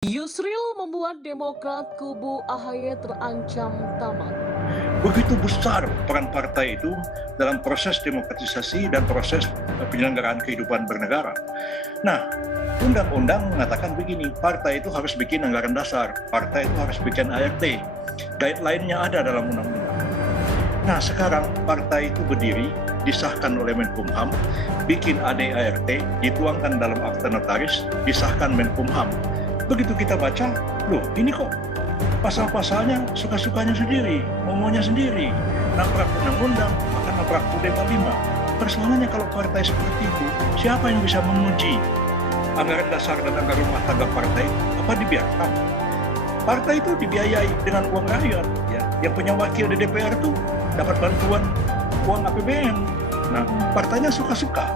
Yusril membuat Demokrat kubu AHY terancam tamat. Begitu besar peran partai itu dalam proses demokratisasi dan proses penyelenggaraan kehidupan bernegara. Nah, undang-undang mengatakan begini, partai itu harus bikin anggaran dasar, partai itu harus bikin ART, guideline-nya ada dalam undang-undang. Nah, sekarang partai itu berdiri, disahkan oleh Menkumham, bikin ADART, dituangkan dalam akta notaris, disahkan Menkumham. Begitu kita baca, loh ini kok pasal-pasalnya suka-sukanya sendiri, maunya sendiri, nabrak undang-undang, akan nabrak UUD 45. Persoalannya kalau partai seperti itu, siapa yang bisa menguji anggaran dasar dan anggaran rumah tangga partai? Apa dibiarkan? Partai itu dibiayai dengan uang rakyat, ya. Yang punya wakil di DPR itu dapat bantuan uang APBN. Nah, partainya suka-suka.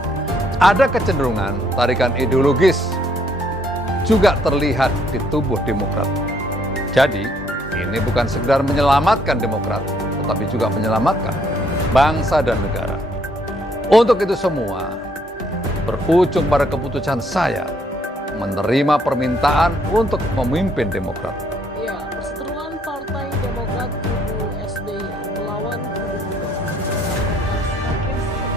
Ada kecenderungan tarikan ideologis juga terlihat di tubuh Demokrat. Jadi, ini bukan sekedar menyelamatkan Demokrat, tetapi juga menyelamatkan bangsa dan negara. Untuk itu semua, berujung pada keputusan saya menerima permintaan untuk memimpin Demokrat. Ya, perseteruan Partai Demokrat kubu SBY melawan kubu Muldoko akan semakin seru.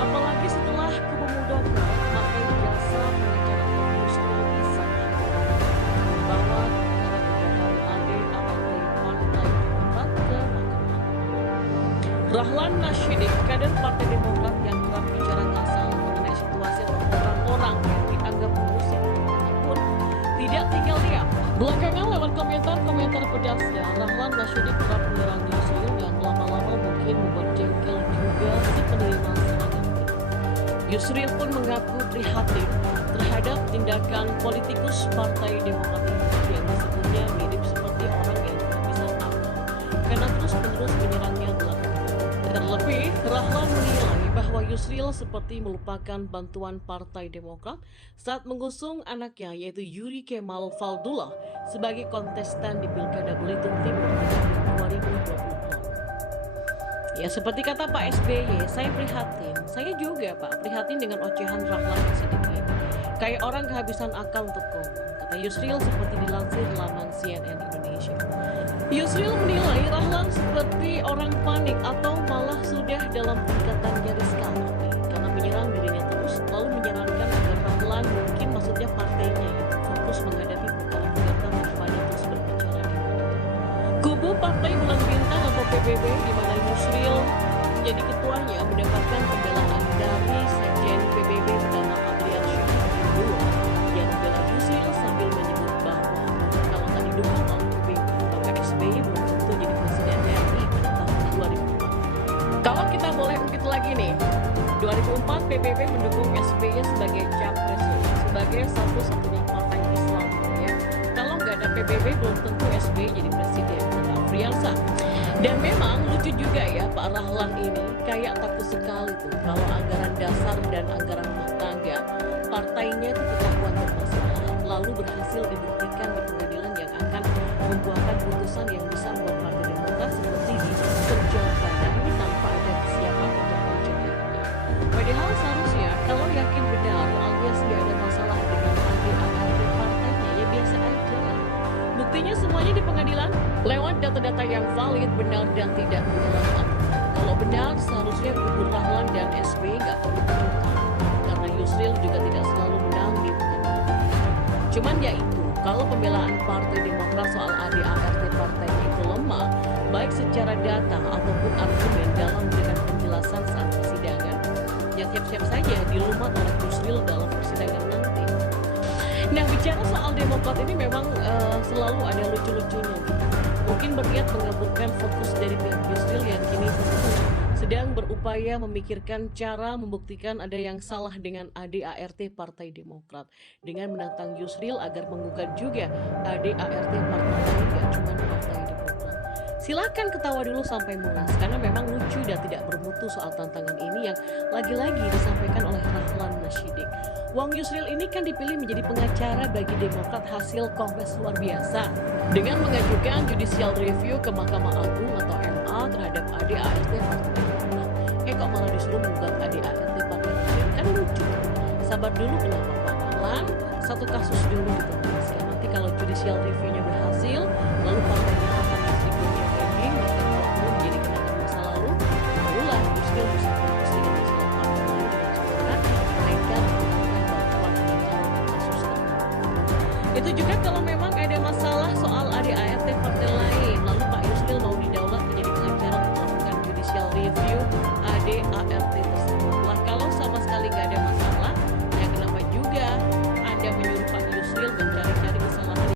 Apalagi setelah kubu Muldoko pakai jasa pengacara Yusril bisa membawa gugatan AD/ART Partai Demokrat ke mahkamah. Rahlan Nasyidik, kader Partai Demokrat yang kerap bicara ngasal mengenai situasi atau orang-orang yang dianggap mengusir demokrat pun tidak tinggal diam. Belakangan lewat komentar-komentar pedasnya, Rahlan Nasyidik kerap menyerang Yusril yang lama-lama mungkin membuat jengkel juga si penerima serangan itu. Yusril pun mengaku prihatin terhadap tindakan politikus Partai Demokrat itu yang disebutnya mirip seperti orang yang kehabisan akal karena terus-menerus menyerangnya belakangan. Terlebih, Rahlan menilai bahwa Yusril seperti melupakan bantuan Partai Demokrat saat mengusung anaknya yaitu Yuri Kemal Faldullah sebagai kontestan di Pilkada Belitung Timur tahun 2024. Ya, seperti kata Pak SBY, saya prihatin. Saya juga, Pak, prihatin dengan ocehan Rahlan Nasyidik ini. Kayak orang kehabisan akal untuk ngomong, kata Yusril seperti dilansir laman CNN Indonesia. Yusril menilai Rahlan seperti orang panik atau malah sudah dalam tingkatan nyaris kalah karena menyerang dirinya terus, lalu menyarankan agar Rahlan, mungkin maksudnya partainya, fokus menghadapi perkara-perkara daripada terus berbicara di media. Kubu Partai Bulan Bintang atau PBB di mana Yusril menjadi ketuanya mendapatkan pembelaan dari Sekjen PBB bernama Adrian Syah yang membela Yusril sambil menyebut bahwa kalau tak didukung oleh PBB, maka SBY belum tentu jadi presiden RI pada tahun 2004. Kalau kita boleh ungkit lagi nih, 2004 PBB mendukung SBY sebagai capres, sebagai satu-satunya partai Islam. Ya. Kalau nggak ada PBB belum tentu SBY jadi presiden, kata Afriansa. Dan memang lucu juga ya Pak Rahlan ini kayak takut sekali tuh kalau anggaran dasar dan anggaran rumah tangga partainya itu ketahuan bermasalah lalu berhasil dibuktikan di pengadilan yang akan membuahkan putusan yang bisa membuat Partai Demokrat seperti diperjuangkan ini tanpa ada kesiapan untuk mencegahnya. Padahal seharusnya kalau yakin benar alias tidak ada masalah dengan AD/ART partainya ya biasa aja lah. Buktinya semuanya di pengadilan lewat data-data yang valid, benar dan tidak menyalahkan. Kalau benar seharusnya kubu Rahlan dan SBY nggak perlu berhutang karena Yusril juga tidak selalu menang di pengadilan. Cuman ya itu, kalau pembelaan Partai Demokrat soal AD/ART partainya itu lemah, baik secara data ataupun argumen dalam memberikan penjelasan saat persidangan, ya siap-siap saja dilumat oleh Yusril dalam persidangan nanti. Nah, bicara soal Demokrat ini memang selalu ada lucu-lucunya gitu. Mungkin berniat mengaburkan fokus dari pihak Yusril yang kini sedang berupaya memikirkan cara membuktikan ada yang salah dengan AD/ART Partai Demokrat dengan menantang Yusril agar menggugat juga AD/ART partai lain, gak cuma Partai Demokrat. Silakan ketawa dulu sampai mulas karena memang lucu dan tidak bermutu soal tantangan ini yang lagi-lagi disampaikan oleh Rahlan Nasyidik. Wong Yusril ini kan dipilih menjadi pengacara bagi Demokrat hasil kongres luar biasa dengan mengajukan judicial review ke Mahkamah Agung atau MA terhadap AD/ART Partai Demokrat. Kok malah disuruh menggugat AD/ART Partai lain, kan lucu. Sabar dulu kenapa Pak Rahlan, satu kasus dulu dituntaskan, nanti kalau judicial review-nya berhasil, lalu partainya akan masuk ranking, maka kalau belum menjadi kenangan masa lalu, barulah Yusril bisa fokus dengan masalah partai lain dengan cara mereka menggunakan bantuan calon kasus tertentu. Itu juga kalau memang ada masalah soal ADART partai lain